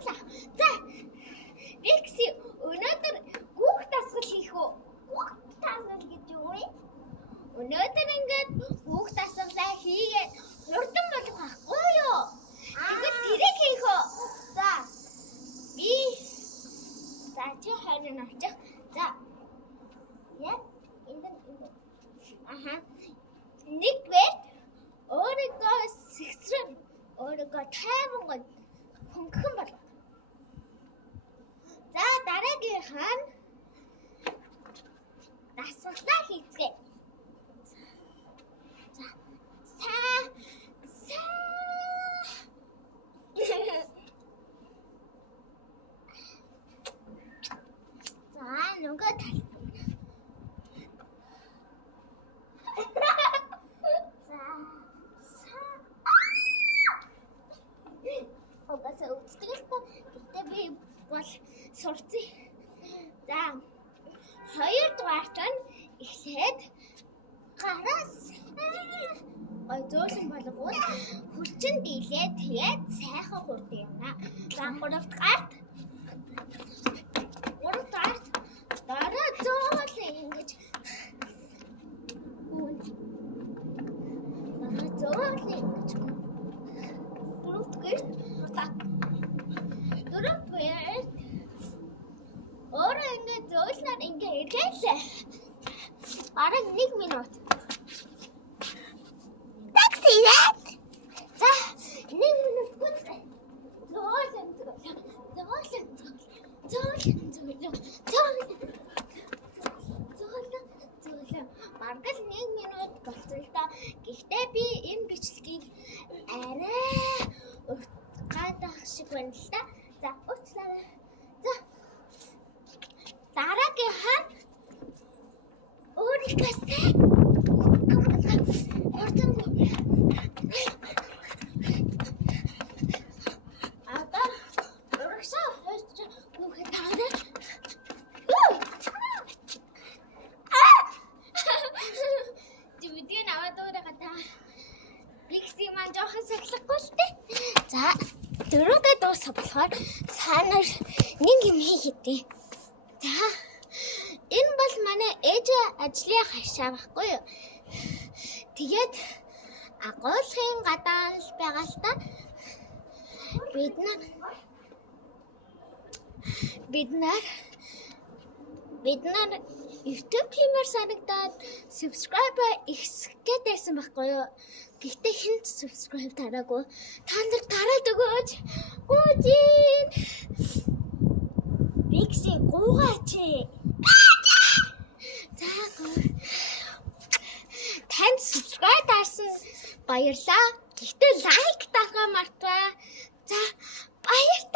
За. Бикси өнөөдөр гүөх дасгал хийх үү? Гүөх дасгал гэж юу вэ? Өнөөдөр ингээд гүөх дасгалаа хийгээд хурдан болох байхгүй юу? Тэгвэл тэрийг хийх үү? За. Би чи харин очих. За. Яа, энд. Аха. Нэгдүгээр өөрийгөө сэгсрэн өөрийгөө тайван гол хөнгөн бол. За дараагийнх нь дасгалаа хийцгээе. За. За нөгөө тал. Гэтэ би бол сурцсан. За. Хоёрдугаарт нь эхлээд гараас гой зөөлөн болгоод хүчин дийлээ тэгээд сайхан хурд юмна. За гуравдугаарт дараа зөөлөн ингэж дөрөвдүгээр өөрөө ингээд зөөлнөр ингээд ирлээ. Бараг 1 минут. Такси яа. За 1 минут гүцээ. Зөөлөн. Бараг л 1 минут болсон л доо. Гэхдээ би энэ бичлэгийг арай гадах шиг байна л да. За уучлаарай. За. Дараагийнх нь өөрийгөө сайн хурдан одоо урагшаа хүүхэд таарна. Видео наваад урагата. Бикси маань жоохон сахилахгүй л дээ. За дөрөвдөө дуусах болохоор цаанаар нэг юм хийхдээ. За энэ бол манай ээж ажлын хашаа байхгүй юу? Тэгээд агуулгын гадаа л байгаа л та. Бид нар YouTube тиймэр санагдаад subscribe ихсгээд байсан байхгүй юу? Гэхдээ хинт subscribe тараагүй. Та нар тараад өгөөч. Гүүжин. Бикси гуугаач. За танд subscribe дарсан баярлаа. Гэхдээ лайк даахаа мартаа. За баярлалаа.